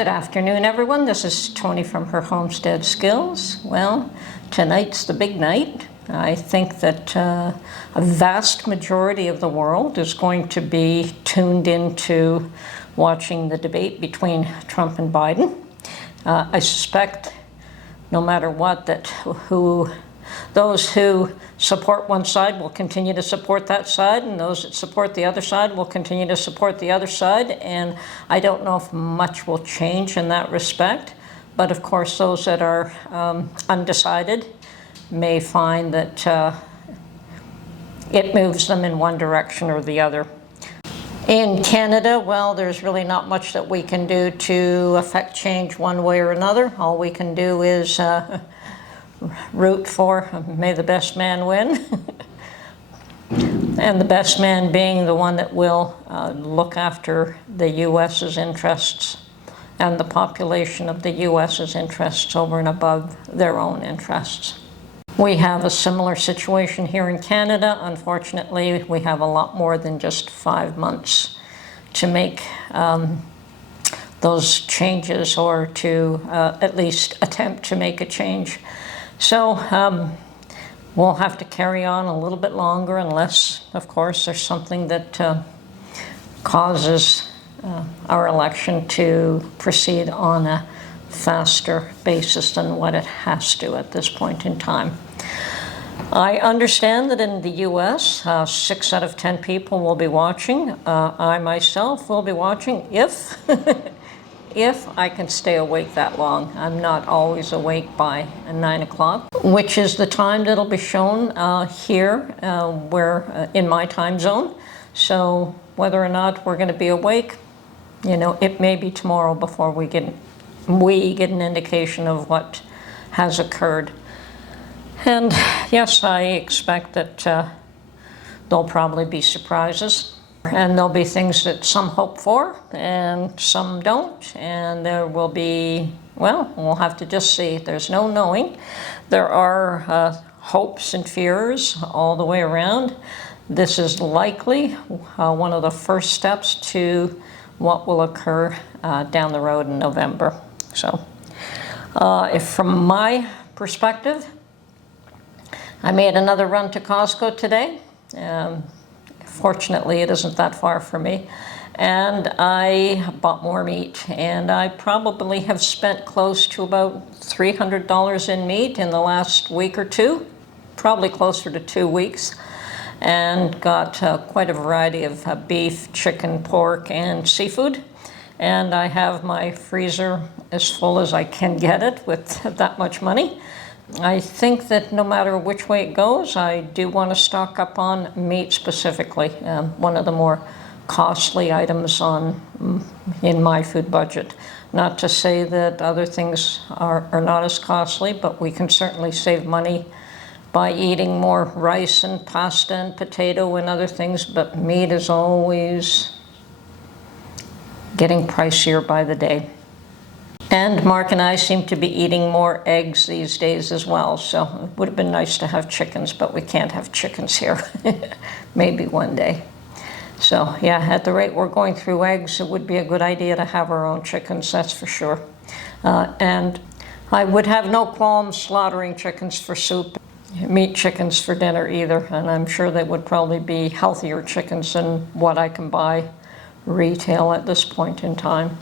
Good afternoon, everyone. This is Tony from her Homestead Skills. Well, tonight's the big night. I think that a vast majority of the world is going to be tuned into watching the debate between Trump and Biden. I suspect, no matter what, that those who support one side will continue to support that side, and those that support the other side will continue to support the other side. And I don't know if much will change in that respect. But of course, those that are undecided may find that it moves them in one direction or the other. In Canada, well, there's really not much that we can do to affect change one way or another. All we can do is root for may the best man win. And the best man being the one that will look after the U.S.'s interests and the population of the U.S.'s interests over and above their own interests. We have a similar situation here in Canada. Unfortunately, we have a lot more than just 5 months to make those changes, or to at least attempt to make a change. So we'll have to carry on a little bit longer, unless, of course, there's something that causes our election to proceed on a faster basis than what it has to at this point in time. I understand that in the U.S., 6 out of 10 people will be watching. I myself will be watching if I can stay awake that long. I'm not always awake by 9 o'clock, which is the time that'll be shown here, where in my time zone. So whether or not we're going to be awake, you know, it may be tomorrow before we get an indication of what has occurred. And yes, I expect that there'll probably be surprises. And there'll be things that some hope for and some don't. And there will be, well, we'll have to just see. There's no knowing. There are hopes and fears all the way around. This is likely one of the first steps to what will occur down the road in November. So if from my perspective, I made another run to Costco today. Fortunately, it isn't that far from me. And I bought more meat. And I probably have spent close to about $300 in meat in the last week or two, probably closer to 2 weeks. And got quite a variety of beef, chicken, pork, and seafood. And I have my freezer as full as I can get it with that much money. I think that no matter which way it goes, I do want to stock up on meat specifically. One of the more costly items in my food budget. Not to say that other things are not as costly, but we can certainly save money by eating more rice and pasta and potato and other things, but meat is always getting pricier by the day. And Mark and I seem to be eating more eggs these days as well, so it would have been nice to have chickens, but we can't have chickens here. Maybe one day. So yeah, at the rate we're going through eggs, it would be a good idea to have our own chickens, that's for sure. And I would have no qualms slaughtering chickens for soup, meat chickens for dinner either, and I'm sure they would probably be healthier chickens than what I can buy retail at this point in time.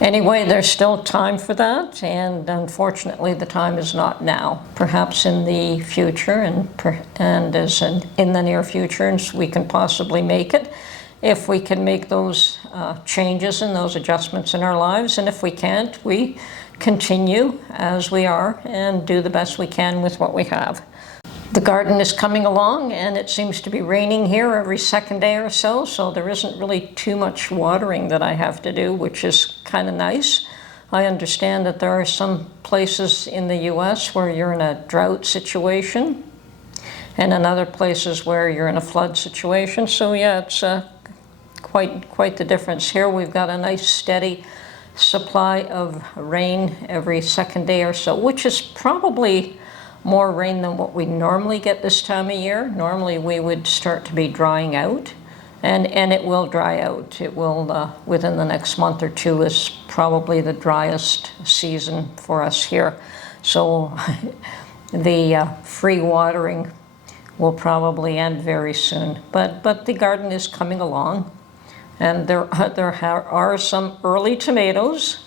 Anyway, there's still time for that, and unfortunately the time is not now. Perhaps in the future, and as in the near future, and we can possibly make it, if we can make those changes and those adjustments in our lives. And if we can't, we continue as we are and do the best we can with what we have. The garden is coming along, and it seems to be raining here every second day or so, so there isn't really too much watering that I have to do, which is kind of nice. I understand that there are some places in the U.S. where you're in a drought situation, and in other places where you're in a flood situation. So yeah, it's quite the difference. Here we've got a nice steady supply of rain every second day or so, which is probably more rain than what we normally get this time of year. Normally we would start to be drying out And it will dry out. It will, within the next month or two, is probably the driest season for us here. So the free watering will probably end very soon. But the garden is coming along, and there are some early tomatoes.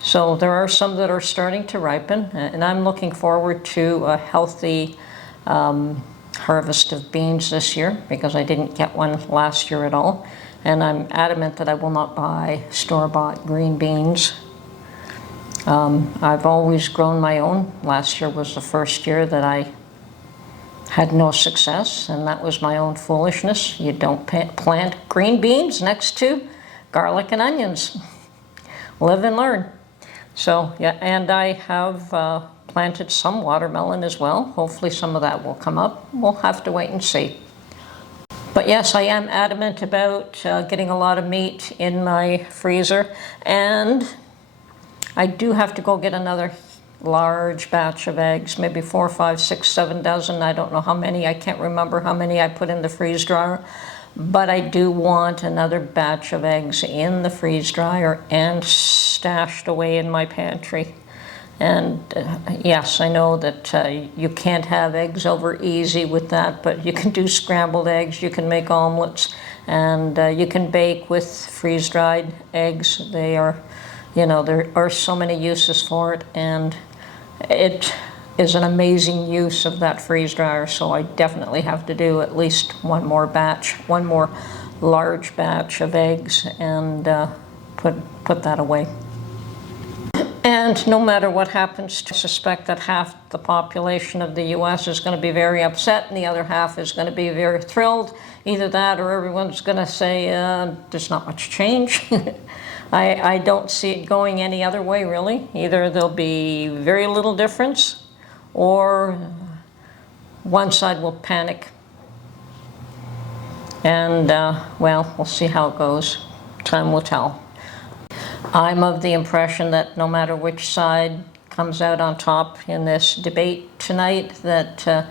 So there are some that are starting to ripen, and I'm looking forward to a healthy harvest of beans this year, because I didn't get one last year at all. And I'm adamant that I will not buy store-bought green beans. I've always grown my own. Last year was the first year that I had no success, and that was my own foolishness. You don't plant green beans next to garlic and onions. Live and learn. So yeah, and I have planted some watermelon as well. Hopefully some of that will come up. We'll have to wait and see. But yes, I am adamant about getting a lot of meat in my freezer, and I do have to go get another large batch of eggs, maybe 4, 5, 6, 7 dozen. I don't know how many. I can't remember how many I put in the freeze dryer, but I do want another batch of eggs in the freeze dryer and stashed away in my pantry. And yes, I know that you can't have eggs over easy with that, but you can do scrambled eggs, you can make omelets, and you can bake with freeze-dried eggs. They are, you know, there are so many uses for it, and it is an amazing use of that freeze dryer. So I definitely have to do at least one more large batch of eggs, and put that away. And no matter what happens, I suspect that half the population of the US is going to be very upset, and the other half is going to be very thrilled. Either that, or everyone's going to say, there's not much change. I don't see it going any other way, really. Either there'll be very little difference, or one side will panic. And, well, we'll see how it goes. Time will tell. I'm of the impression that no matter which side comes out on top in this debate tonight, that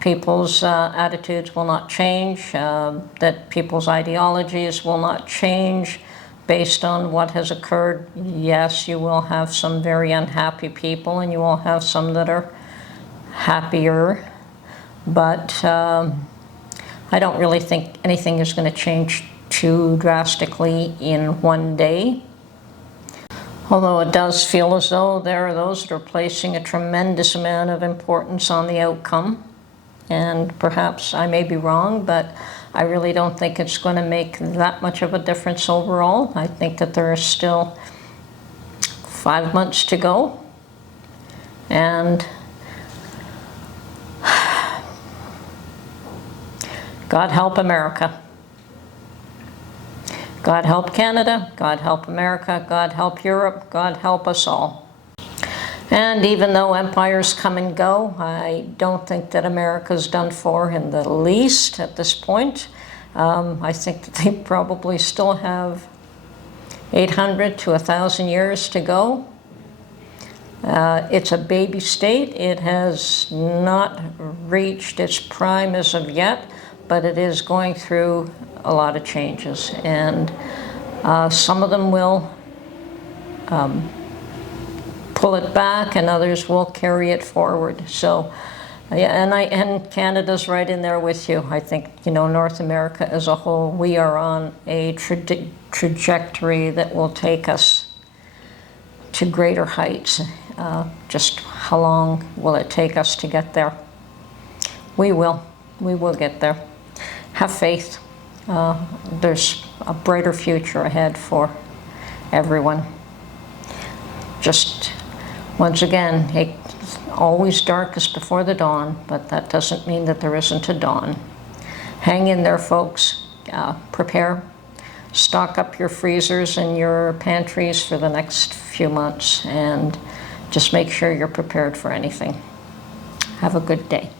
people's attitudes will not change, that people's ideologies will not change based on what has occurred. Yes, you will have some very unhappy people, and you will have some that are happier, but I don't really think anything is going to change too drastically in one day. Although it does feel as though there are those that are placing a tremendous amount of importance on the outcome. And perhaps I may be wrong, but I really don't think it's going to make that much of a difference overall. I think that there are still 5 months to go. And God help America. God help Canada, God help America, God help Europe, God help us all. And even though empires come and go, I don't think that America's done for in the least at this point. I think that they probably still have 800 to 1,000 years to go. It's a baby state. It has not reached its prime as of yet, but it is going through a lot of changes, and some of them will pull it back, and others will carry it forward. So, yeah, and Canada's right in there with you. I think, you know, North America as a whole, we are on a trajectory that will take us to greater heights. Just how long will it take us to get there? We will get there. Have faith. There's a brighter future ahead for everyone. Just, once again, it's always darkest before the dawn, but that doesn't mean that there isn't a dawn. Hang in there, folks. Prepare. Stock up your freezers and your pantries for the next few months, and just make sure you're prepared for anything. Have a good day.